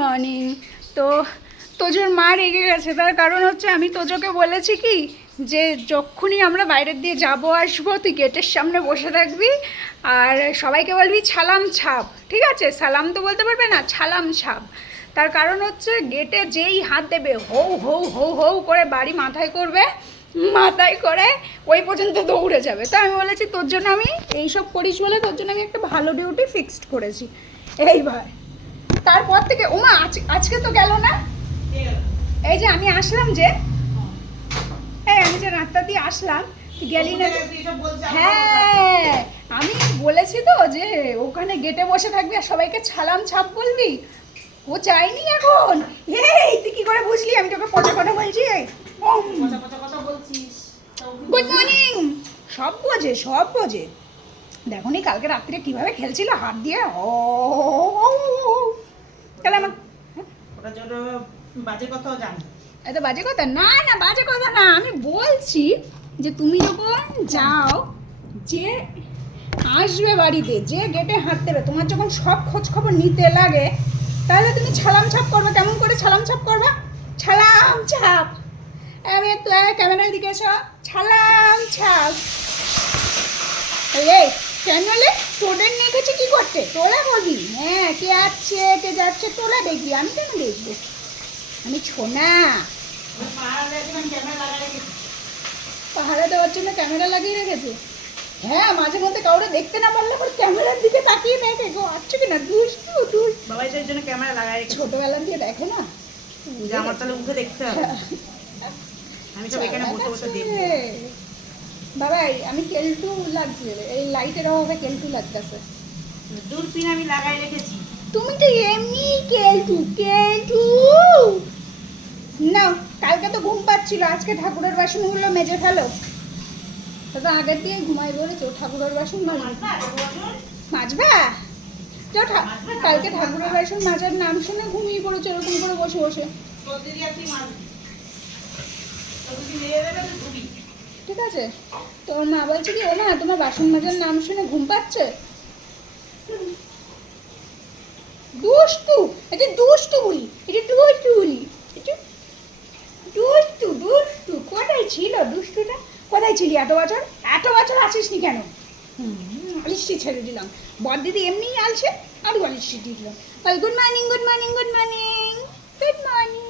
Morning. তো তোজোর মা রেগে গেছে, তার কারণ হচ্ছে আমি তোজোকে বলেছি কি যে যখনই আমরা বাইরের দিয়ে যাবো আসবো তুই গেটের সামনে বসে থাকবি আর সবাইকে বলবি ছালাম ছাপ, ঠিক আছে? সালাম তো বলতে পারবে না, ছালাম ছাপ। তার কারণ হচ্ছে গেটে যেই হাত দেবে হৌ হৌ হৌ হৌ করে বাড়ি মাথায় করবে, মাথায় করে ওই পর্যন্ত দৌড়ে যাবে। তো আমি বলেছি তোর জন্য আমি এইসব করিস বলে তোর জন্য আমি একটা ভালো ডিউটি ফিক্সড করেছি। এইবার তারপর থেকে ওমা আজকে তো গেল না, এই যে আমি আসলাম যে আমি যে রাতটা দিয়ে আসলাম, তুই গেলি না? হ্যাঁ আমি বলেছি তো যে ওখানে গেটে বসে থাকবি আর সবাইকে ছালাম ছাপ বলবি, ও চাইনি এখন। এই তুই কি করে বুঝলি আমি তোকে পচা কথা বলছি? Good morning. সব বোঝে সব বোঝে। দেখো নি কালকে রাত্রে কিভাবে খেলছিল হাত দিয়ে। তাহলে আমার বাজে কথাও জানি। এত বাজে কথা না, না বাজে কথা না, আমি বলছি যে তুমি যখন যাও, যে আসবে বাড়িতে, যে গেটে হাত দেবে, তোমার যখন সব খোঁজ খবর নিতে লাগে, তাহলে তুমি ছালাম ছাপ করবে। কেমন করে ছালাম ছাপ করবা? ছালাম ছাপ। আমি একটু ক্যামেরার দিকে এসো, ছালাম ছাপ। এই চ্যানেলে তোদের নিয়ে গেছে কি করতে? তোলা বলবি হ্যাঁ, কে আসছে কে যাচ্ছে তোলা দেখবি, আমি কেন দেখবো? আমি ছোনা। পাহাড়ে দেওয়ার জন্য ক্যামেরা লাগিয়ে রেখেছে। হ্যাঁ মাঝে মধ্যে কাউরে দেখতে না পারলে আবার ক্যামেরার দিকে তাকিয়ে দেখে গো আসছে কিনা। দুষ্টু দুষ্টু বাবা এর জন্য ক্যামেরা লাগাই রেখেছি। ছোটবেলা দিয়ে দেখে না, যে আমার তাহলে উঠে দেখতে হবে। আমি সব এখানে বসে বসে দেখব। বাবাই আমি কেলটু লাগছে, এই লাইটের অভাবে কেলটু লাগতেছে। দূরবীন আমি লাগাই রেখেছি। তুমি তো এমনি কেলটু কেলটু। না কালকে তো ঘুম পাচ্ছিল, আজকে ঠাকুরের বাসনগুলো মেজে ফেলো। তো আগের দিয়ে ঘুমাই বলেছো ঠাকুরের বাসন মাজবা? যাও কালকে ঠাকুরের বাসন মাজার নাম শুনে ঘুমিয়ে পড়েছো এরকম করে বসে বসে। ঠিক আছে, তোর মা বলছে কি ও মা তোমার বাসন মাজার নাম শুনে ঘুম পাচ্ছে? দুষ্টু, এটা দুষ্টু বলি, এটা দুষ্টু বলি, দুষ্টু দুষ্টু। কোথায় ছিল দুষ্টুটা? কোথায় ছিলি এত বছর? এত বছর আসিস নি কেন? আলিশটি ছেড়ে দিলাম, বর দিদি এমনিই আলছে আর আলিশটি দিলাম। Good morning good morning good morning good morning.